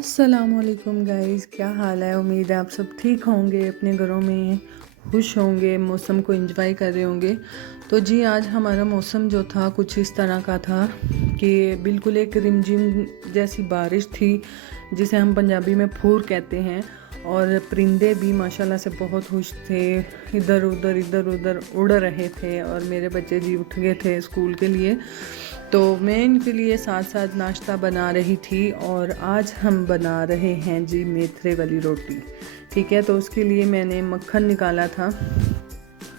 अस्सलामुअलैकुम गाइस, क्या हाल है। उम्मीद है आप सब ठीक होंगे, अपने घरों में खुश होंगे, मौसम को एंजॉय कर रहे होंगे। तो जी आज हमारा मौसम जो था कुछ इस तरह का था कि बिल्कुल एक रिमझिम जैसी बारिश थी, जिसे हम पंजाबी में फूर कहते हैं। और परिंदे भी माशाल्लाह से बहुत खुश थे, इधर उधर उड़ रहे थे। और मेरे बच्चे जी उठ गए थे स्कूल के लिए, तो मैं इनके लिए साथ साथ नाश्ता बना रही थी। और आज हम बना रहे हैं जी मेथरे वाली रोटी। ठीक है, तो उसके लिए मैंने मक्खन निकाला था।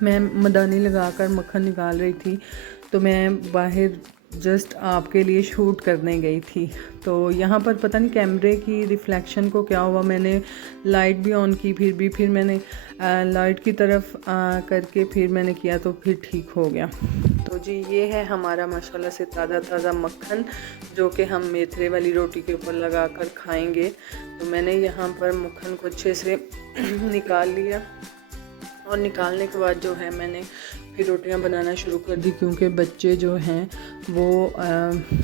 मैं मदानी लगाकर मक्खन निकाल रही थी, तो मैं बाहर जस्ट आपके लिए शूट करने गई थी। तो यहाँ पर पता नहीं कैमरे की रिफ्लेक्शन को क्या हुआ, मैंने लाइट भी ऑन की, फिर मैंने लाइट की तरफ करके फिर मैंने किया, तो फिर ठीक हो गया। तो जी ये है हमारा माशाल्लाह से ताज़ा मक्खन, जो कि हम मेथरे वाली रोटी के ऊपर लगा कर खाएँगे। तो मैंने यहाँ पर मक्खन को अच्छे से निकाल लिया, और निकालने के बाद जो है मैंने फिर रोटियां बनाना शुरू कर दी, क्योंकि बच्चे जो हैं वो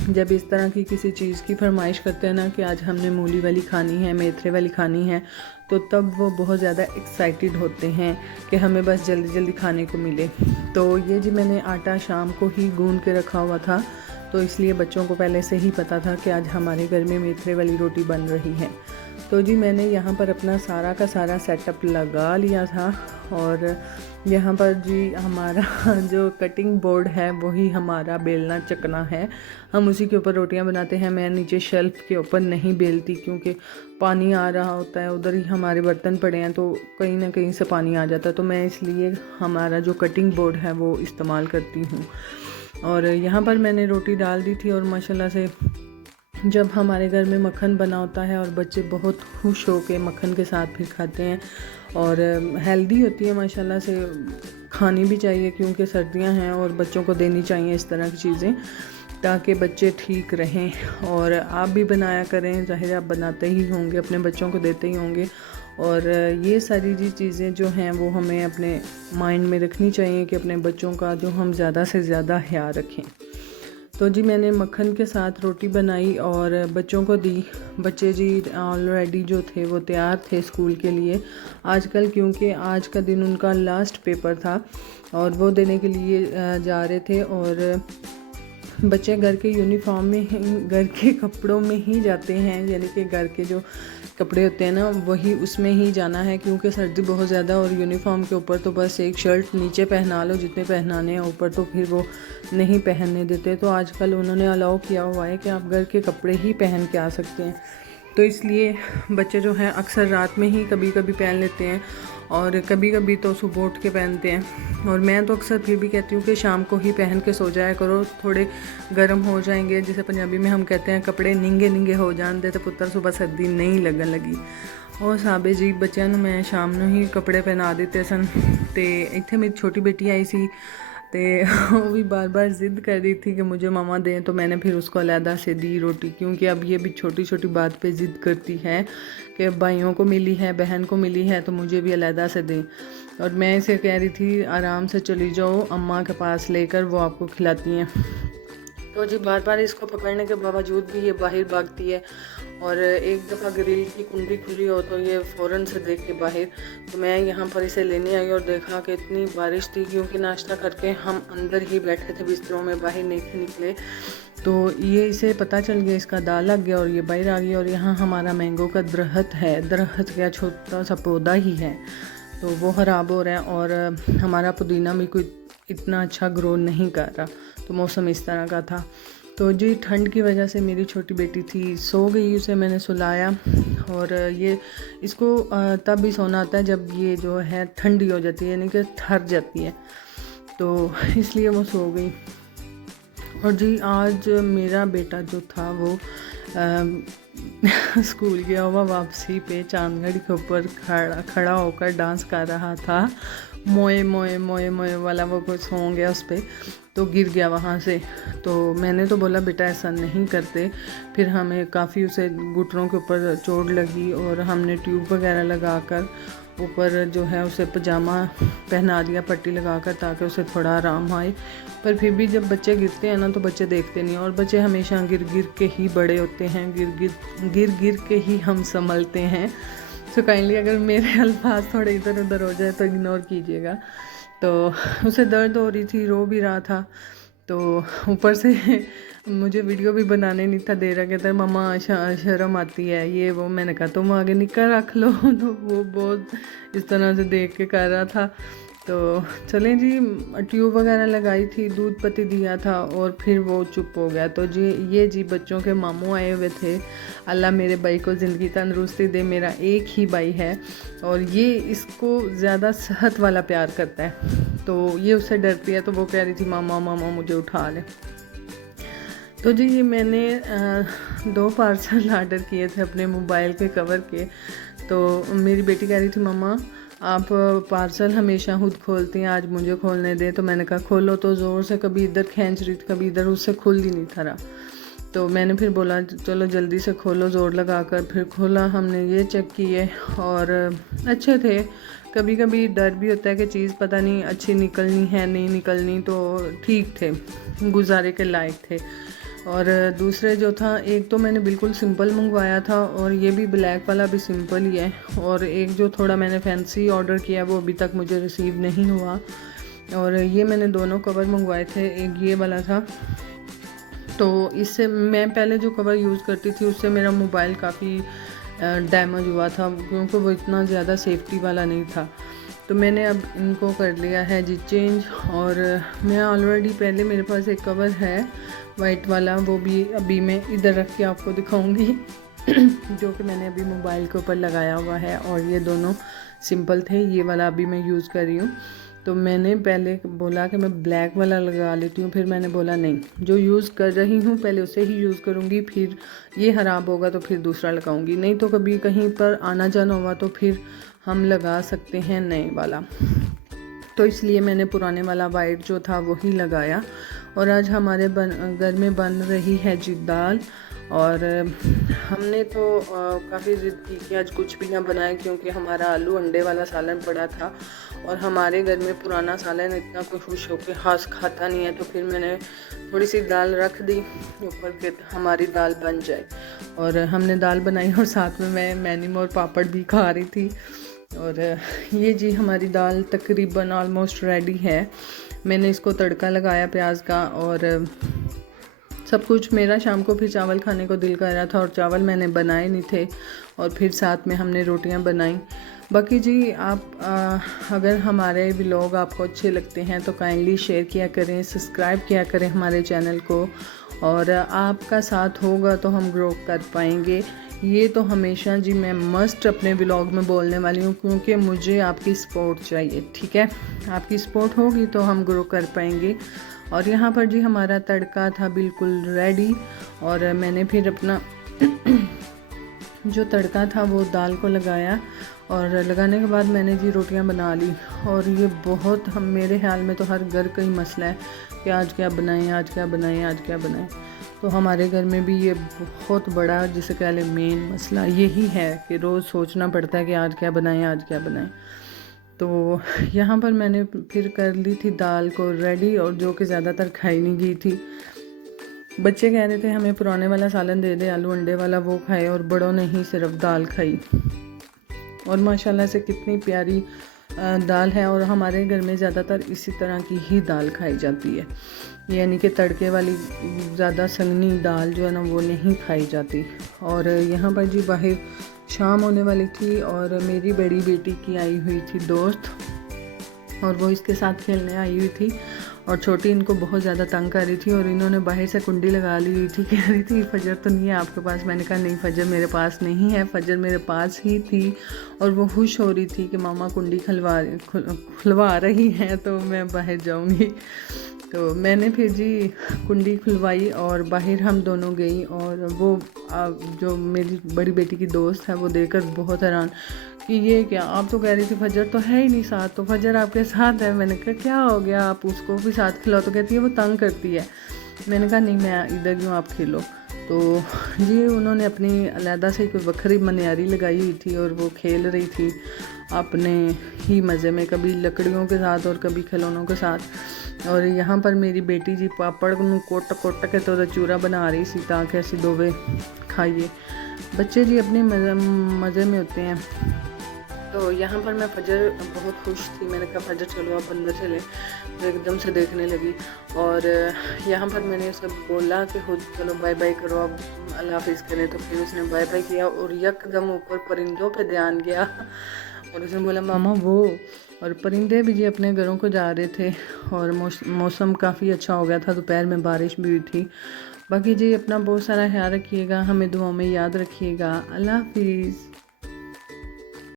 जब इस तरह की किसी चीज़ की फरमाइश करते हैं ना कि आज हमने मूली वाली खानी है, मेथरे वाली खानी है, तो तब वो बहुत ज़्यादा एक्साइटेड होते हैं कि हमें बस जल्दी जल्दी खाने को मिले। तो ये जी मैंने आटा शाम को ही गूंद के रखा हुआ था, तो इसलिए बच्चों को पहले से ही पता था कि आज हमारे घर में मेथरे वाली रोटी बन रही है। तो जी मैंने यहाँ पर अपना सारा का सारा सेटअप लगा लिया था। और यहाँ पर जी हमारा जो कटिंग बोर्ड है वही हमारा बेलना चकना है, हम उसी के ऊपर रोटियां बनाते हैं। मैं नीचे शेल्फ के ऊपर नहीं बेलती, क्योंकि पानी आ रहा होता है, उधर ही हमारे बर्तन पड़े हैं, तो कहीं ना कहीं से पानी आ जाता है। तो मैं इसलिए हमारा जो कटिंग बोर्ड है वो इस्तेमाल करती हूँ। और यहाँ पर मैंने रोटी डाल दी थी, और माशाल्लाह से जब हमारे घर में मक्खन बना होता है और बच्चे बहुत खुश हो के मक्खन के साथ फिर खाते हैं, और हेल्दी होती है माशाल्लाह से, खानी भी चाहिए क्योंकि सर्दियां हैं, और बच्चों को देनी चाहिए इस तरह की चीज़ें ताकि बच्चे ठीक रहें। और आप भी बनाया करें, ज़ाहिर आप बनाते ही होंगे, अपने बच्चों को देते ही होंगे। और ये सारी जी चीज़ें जो हैं वो हमें अपने माइंड में रखनी चाहिए कि अपने बच्चों का जो हम ज़्यादा से ज़्यादा ख्याल रखें। तो जी मैंने मक्खन के साथ रोटी बनाई और बच्चों को दी। बच्चे जी ऑलरेडी जो थे वो तैयार थे स्कूल के लिए आजकल, क्योंकि आज का दिन उनका लास्ट पेपर था और वो देने के लिए जा रहे थे। और बच्चे घर के यूनिफॉर्म में, घर के कपड़ों में ही जाते हैं, यानी कि घर के जो कपड़े होते हैं ना वही उसमें ही जाना है, क्योंकि सर्दी बहुत ज़्यादा। और यूनिफॉर्म के ऊपर तो बस एक शर्ट नीचे पहना लो जितने पहनाने हैं, ऊपर तो फिर वो नहीं पहनने देते। तो आजकल उन्होंने अलाउ किया हुआ है कि आप घर के कपड़े ही पहन के आ सकते हैं। तो इसलिए बच्चे जो हैं अक्सर रात में ही कभी कभी पहन लेते हैं, और कभी कभी तो सुबह उठ के पहनते हैं। और मैं तो अक्सर फिर भी कहती हूँ कि शाम को ही पहन के सो जाया करो, थोड़े गर्म हो जाएंगे, जिसे पंजाबी में हम कहते हैं कपड़े निंगे निंगे हो जाते तो पुत्र सुबह सर्दी नहीं लगन लगी। और साबे जी बच्चों ਨੂੰ मैं शाम ਨੂੰ ही कपड़े पहना देते सन। तो इत्थे मेरी छोटी बेटी आई सी, तो वो भी बार बार ज़िद कर रही थी कि मुझे मामा दें, तो मैंने फिर उसको अलहदा से दी रोटी, क्योंकि अब ये भी छोटी छोटी बात पे ज़िद करती है कि भाइयों को मिली है, बहन को मिली है, तो मुझे भी अलहदा से दें। और मैं इसे कह रही थी आराम से चली जाओ अम्मा के पास लेकर, वो आपको खिलाती हैं। तो जी बार बार इसको पकड़ने के बावजूद भी ये बाहर भागती है। और एक दफ़ा ग्रिल की कुंडी खुली हो तो ये फ़ौरन से देख के बाहर। तो मैं यहाँ पर इसे लेने आई और देखा कि इतनी बारिश थी, क्योंकि नाश्ता करके हम अंदर ही बैठे थे बिस्तरों में, बाहर नहीं थे निकले। तो ये इसे पता चल गया, इसका दाल लग गया और ये बाहर आ गया। और यहाँ हमारा मैंगो का दरख्त है, दरख्त क्या छोटा सा पौधा ही है, तो वो ख़राब हो रहा है। और हमारा पुदीना भी कोई इतना अच्छा ग्रो नहीं कर रहा, तो मौसम इस तरह का था। तो जी ठंड की वजह से मेरी छोटी बेटी थी सो गई, उसे मैंने सुलाया। और ये इसको तब भी सोना आता है जब ये जो है ठंडी हो जाती है, यानी कि ठर जाती है, तो इसलिए वो सो गई। और जी आज मेरा बेटा जो था वो स्कूल गया हुआ वापसी पे चांदगढ़ के ऊपर खड़ा होकर डांस कर रहा था। मोए मोए मोए मोए वाला वो कुछ सॉन्ग है उस पर, तो गिर गया वहाँ से। तो मैंने तो बोला बेटा ऐसा नहीं करते, फिर हमें काफ़ी उसे घुटनों के ऊपर चोट लगी और हमने ट्यूब वगैरह लगाकर ऊपर जो है उसे पजामा पहना दिया पट्टी लगाकर, ताकि उसे थोड़ा आराम आए। पर फिर भी जब बच्चे गिरते हैं ना तो बच्चे देखते नहीं, और बच्चे हमेशा गिर गिर के ही बड़े होते हैं, गिर गिर के ही हम संभलते हैं। सो काइंडली अगर मेरे अल्फाज थोड़े इधर उधर हो जाए तो इग्नोर कीजिएगा। तो उसे दर्द हो रही थी, रो भी रहा था, तो ऊपर से मुझे वीडियो भी बनाने नहीं था दे रहा, कहता है मम्मा शर्म आती है ये वो। मैंने कहा तुम आगे निकल रख लो। तो वो बहुत इस तरह से देख के कर रहा था। तो चलें जी, ट्यूब वगैरह लगाई थी, दूध पत्ती दिया था, और फिर वो चुप हो गया। तो जी ये जी बच्चों के मामू आए हुए थे। अल्लाह मेरे भाई को ज़िंदगी तंदुरुस्ती दे, मेरा एक ही भाई है और ये इसको ज़्यादा सेहत वाला प्यार करता है। तो ये उससे डरती है, तो वो कह रही थी मामा मामा मुझे उठा ले। तो जी ये मैंने 2 पार्सल ऑर्डर किए थे अपने मोबाइल के कवर के। तो मेरी बेटी कह रही थी मम्मा आप पार्सल हमेशा खुद खोलती हैं, आज मुझे खोलने दे। तो मैंने कहा खोलो, तो ज़ोर से कभी इधर खींच रही थी कभी इधर, उससे खुल ही नहीं था रहा। तो मैंने फिर बोला चलो जल्दी से खोलो, ज़ोर लगाकर। फिर खोला, हमने ये चेक किए और अच्छे थे। कभी कभी डर भी होता है कि चीज़ पता नहीं अच्छी निकलनी है नहीं निकलनी, तो ठीक थे, गुजारे के लायक थे। और दूसरे जो था, एक तो मैंने बिल्कुल सिंपल मंगवाया था और ये भी ब्लैक वाला भी सिंपल ही है, और एक जो थोड़ा मैंने फैंसी ऑर्डर किया वो अभी तक मुझे रिसीव नहीं हुआ। और ये मैंने दोनों कवर मंगवाए थे, एक ये वाला था। तो इससे मैं पहले जो कवर यूज़ करती थी उससे मेरा मोबाइल काफ़ी डैमेज हुआ था, क्योंकि वो इतना ज़्यादा सेफ्टी वाला नहीं था। तो मैंने अब इनको कर लिया है जी चेंज। और मैं ऑलरेडी पहले मेरे पास एक कवर है वाइट वाला, वो भी अभी मैं इधर रख के आपको दिखाऊंगी जो कि मैंने अभी मोबाइल के ऊपर लगाया हुआ है। और ये दोनों सिंपल थे, ये वाला अभी मैं यूज़ कर रही हूँ। तो मैंने पहले बोला कि मैं ब्लैक वाला लगा लेती हूँ, फिर मैंने बोला नहीं, जो यूज़ कर रही हूँ पहले उसे ही यूज़ करूँगी, फिर ये ख़राब होगा तो फिर दूसरा लगाऊँगी। नहीं तो कभी कहीं पर आना जाना हुआ तो फिर हम लगा सकते हैं नए वाला। तो इसलिए मैंने पुराने वाला वाइट जो था वही लगाया। और आज हमारे घर में बन रही है जी दाल। और हमने तो काफ़ी ज़िद की कि आज कुछ भी ना बनाए, क्योंकि हमारा आलू अंडे वाला सालन पड़ा था और हमारे घर में पुराना सालन इतना कोई खुश होकर खास खाता नहीं है। तो फिर मैंने थोड़ी सी दाल रख दी ऊपर के हमारी दाल बन जाए। और हमने दाल बनाई और साथ में मैं मैनीम और पापड़ भी खा रही थी। और ये जी हमारी दाल तकरीबन ऑलमोस्ट रेडी है। मैंने इसको तड़का लगाया प्याज का और सब कुछ। मेरा शाम को फिर चावल खाने को दिल कर रहा था और चावल मैंने बनाए नहीं थे, और फिर साथ में हमने रोटियां बनाई। बाकी जी आप अगर हमारे व्लॉग आपको अच्छे लगते हैं तो काइंडली शेयर किया करें, सब्सक्राइब किया करें हमारे चैनल को, और आपका साथ होगा तो हम ग्रो कर पाएंगे। ये तो हमेशा जी मैं मस्ट अपने व्लॉग में बोलने वाली हूँ, क्योंकि मुझे आपकी सपोर्ट चाहिए, ठीक है। आपकी सपोर्ट होगी तो हम ग्रो कर पाएंगे। और यहाँ पर जी हमारा तड़का था बिल्कुल रेडी। और मैंने फिर अपना जो तड़का था वो दाल को लगाया, और लगाने के बाद मैंने जी रोटियां बना ली। और ये बहुत मेरे ख्याल में तो हर घर का ही मसला है कि आज क्या बनाएं, आज क्या बनाएं, आज क्या बनाएं। तो हमारे घर में भी ये बहुत बड़ा, जिसे कह लें मेन मसला यही है कि रोज़ सोचना पड़ता है कि आज क्या बनाएं, आज क्या बनाएं। तो यहाँ पर मैंने फिर कर ली थी दाल को रेडी, और जो कि ज़्यादातर खाई नहीं गई थी। बच्चे कह रहे थे हमें पुराने वाला सालन दे दे आलू अंडे वाला, वो खाए, और बड़ों ने ही सिर्फ दाल खाई। और माशाल्लाह से कितनी प्यारी दाल है। और हमारे घर में ज़्यादातर इसी तरह की ही दाल खाई जाती है, यानी कि तड़के वाली ज़्यादा संगनी दाल जो है ना वो नहीं खाई जाती। और यहाँ पर जी बाहर शाम होने वाली थी और मेरी बड़ी बेटी की आई हुई थी दोस्त, और वो इसके साथ खेलने आई हुई थी। और छोटी इनको बहुत ज़्यादा तंग कर रही थी, और इन्होंने बाहर से कुंडी लगा ली हुई थी। कह रही थी फजर तो नहीं है आपके पास। मैंने कहा नहीं, फजर मेरे पास नहीं है, फजर मेरे पास ही थी। और वो खुश हो रही थी कि मामा कुंडी खुलवा रही हैं तो मैं बाहर जाऊंगी। तो मैंने फिर जी कुंडी खुलवाई और बाहर हम दोनों गई। और वो जो मेरी बड़ी बेटी की दोस्त है वो देखकर बहुत हैरान कि ये क्या, आप तो कह रही थी फजर तो है ही नहीं साथ, तो फजर आपके साथ है। मैंने कहा क्या हो गया, आप उसको भी साथ खिलाओ। तो कहती है वो तंग करती है। मैंने कहा नहीं, मैं इधर हूँ, आप खेलो। तो जी उन्होंने अपनी अलहदा से कोई वक्री मनियारी लगाई हुई थी और वो खेल रही थी अपने ही मज़े में, कभी लकड़ियों के साथ और कभी खिलौनों के साथ। और यहाँ पर मेरी बेटी जी पापड़ को कोट कोट के तो चूरा बना रही सी ताकि असी दोवे खाइए। बच्चे जी अपने मज़े में होते हैं। तो यहाँ पर मैं फजर बहुत खुश थी, मैंने कहा फजर चलो आप अंदर चले, तो एकदम से देखने लगी। और यहाँ पर मैंने उसे बोला कि खुद चलो बाय बाय करो, अब अल्लाह हाफिज़ करें। तो फिर उसने बाय बाय किया और यकदम ऊपर परिंदों पे ध्यान गया और उसने बोला मामा वो। और परिंदे भी जी अपने घरों को जा रहे थे और मौसम काफ़ी अच्छा हो गया था, दोपहर में बारिश भी हुई थी। बाकी जी अपना बहुत सारा ख्याल रखिएगा, हमें दुआओं में याद रखिएगा। अल्लाह हाफिज़।